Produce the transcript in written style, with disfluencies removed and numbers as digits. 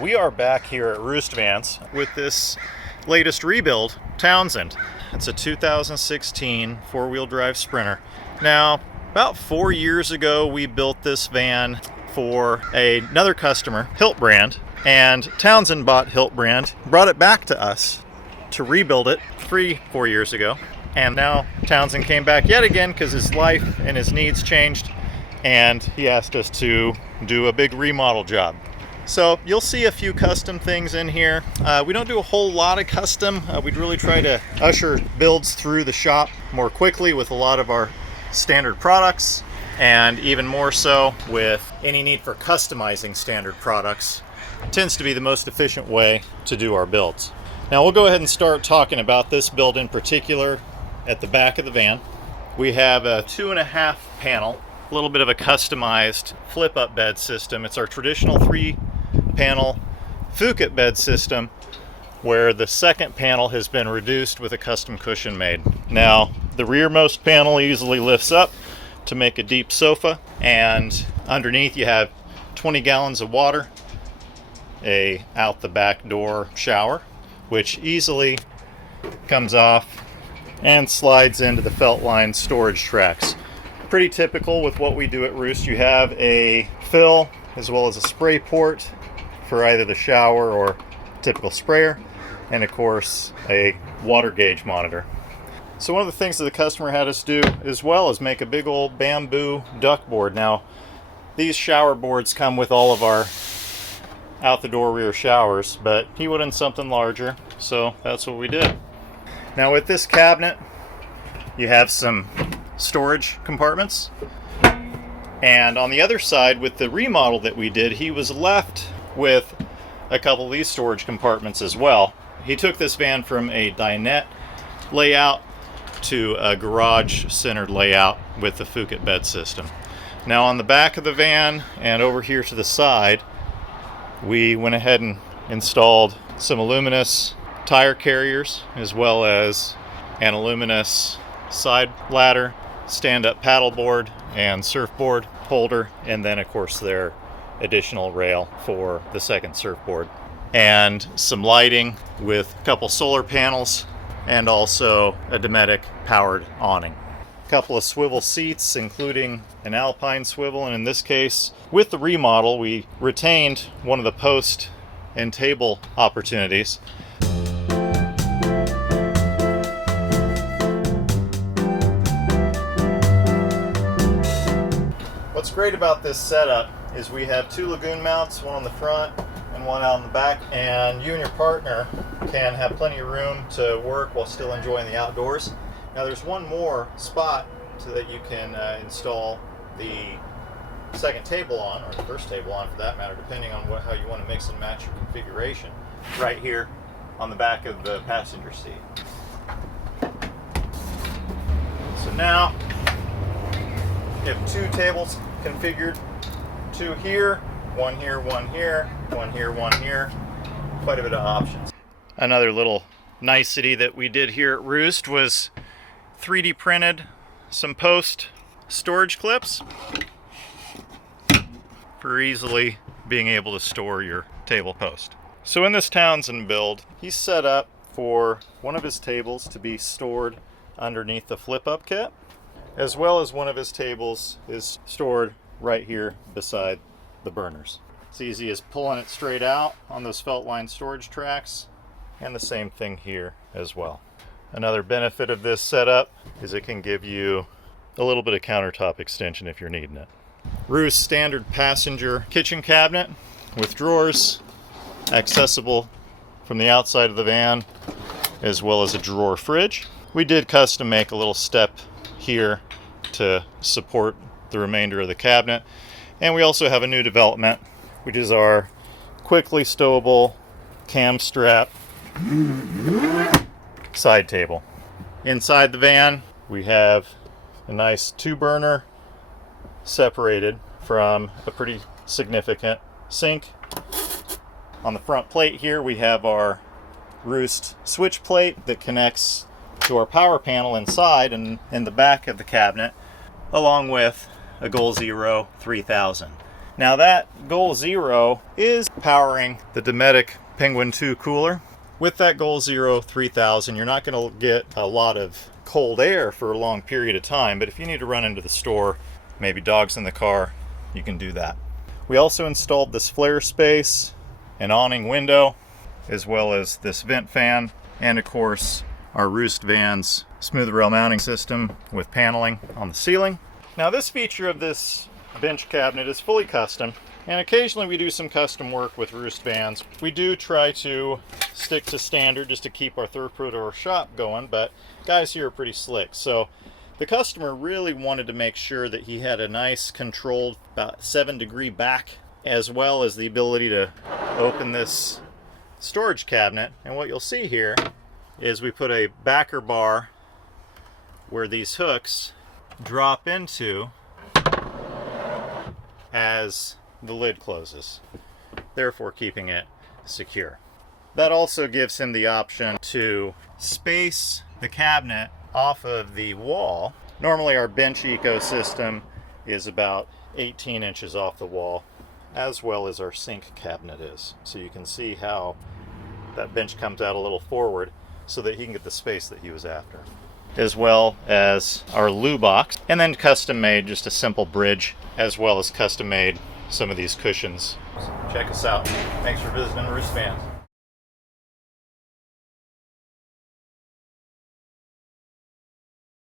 We are back here at Roost Vans with this latest rebuild, Townsend. It's a 2016 four-wheel drive Sprinter. Now, about 4 years ago, we built this van for another customer, Hiltbrand, and Townsend bought Hiltbrand, brought it back to us to rebuild it 4 years ago. And now Townsend came back yet again because his life and his needs changed, and he asked us to do a big remodel job. So you'll see a few custom things in here. We don't do a whole lot of custom. We'd really try to usher builds through the shop more quickly with a lot of our standard products, and even more so with any need for customizing standard products. It tends to be the most efficient way to do our builds. Now we'll go ahead and start talking about this build in particular. At the back of the van, we have a 2.5 panel, a little bit of a customized flip-up bed system. It's our traditional 3-panel Fuket bed system, where the second panel has been reduced with a custom cushion made. Now, the rearmost panel easily lifts up to make a deep sofa, and underneath you have 20 gallons of water, a out the back door shower, which easily comes off and slides into the felt line storage tracks. Pretty typical with what we do at Roost. You have a fill as well as a spray port for either the shower or typical sprayer, and of course a water gauge monitor. So one of the things that the customer had us do as well is make a big old bamboo duckboard. Now these shower boards come with all of our out the door rear showers, but he wanted something larger, so that's what we did. Now with this cabinet, you have some storage compartments, and on the other side with the remodel that we did, he was left with a couple of these storage compartments as well. He took this van from a dinette layout to a garage centered layout with the Fuket bed system. Now on the back of the van and over here to the side, we went ahead and installed some aluminous tire carriers as well as an aluminous side ladder, stand-up paddleboard, and surfboard holder, and then of course their additional rail for the second surfboard, and some lighting with a couple solar panels and also a Dometic powered awning. A couple of swivel seats, including an alpine swivel, and in this case with the remodel we retained one of the post and table opportunities. What's great about this setup is we have 2 lagoon mounts, one on the front and one out in the back, and you and your partner can have plenty of room to work while still enjoying the outdoors. Now there's one more spot so that you can install the second table on, or the first table on for that matter, depending on how you want to mix and match your configuration, right here on the back of the passenger seat. So now you have 2 tables configured, 2 here, 1 here, 1 here, 1 here, 1 here. Quite a bit of options. Another little nicety that we did here at Roost was 3D printed some post storage clips for easily being able to store your table post. So in this Townsend build, he's set up for one of his tables to be stored underneath the flip-up kit, as well as one of his tables is stored right here beside the burners. It's easy as pulling it straight out on those felt line storage tracks, and the same thing here as well. Another benefit of this setup is it can give you a little bit of countertop extension if you're needing it. Roost standard passenger kitchen cabinet with drawers, accessible from the outside of the van, as well as a drawer fridge. We did custom make a little step here to support the remainder of the cabinet, and we also have a new development, which is our quickly stowable cam strap side table. Inside the van we have a nice 2-burner separated from a pretty significant sink. On the front plate here we have our Roost switch plate that connects to our power panel inside and in the back of the cabinet, along with a Goal Zero 3000. Now that Goal Zero is powering the Dometic Penguin 2 cooler. With that Goal Zero 3000, you're not going to get a lot of cold air for a long period of time, but if you need to run into the store, maybe dogs in the car, you can do that. We also installed this flare space, an awning window, as well as this vent fan, and of course our Roost Vans smooth rail mounting system with paneling on the ceiling. Now this feature of this bench cabinet is fully custom, and occasionally we do some custom work with Roost Vans. We do try to stick to standard just to keep our third-party shop going, but guys here are pretty slick. So the customer really wanted to make sure that he had a nice controlled about 7-degree back, as well as the ability to open this storage cabinet. And what you'll see here is we put a backer bar where these hooks drop into as the lid closes, therefore keeping it secure. That also gives him the option to space the cabinet off of the wall. Normally our bench ecosystem is about 18 inches off the wall, as well as our sink cabinet is. So you can see how that bench comes out a little forward so that he can get the space that he was after. As well as our loo box, and then custom made just a simple bridge, as well as custom made some of these cushions. Check us out. Thanks for visiting Roost Vans.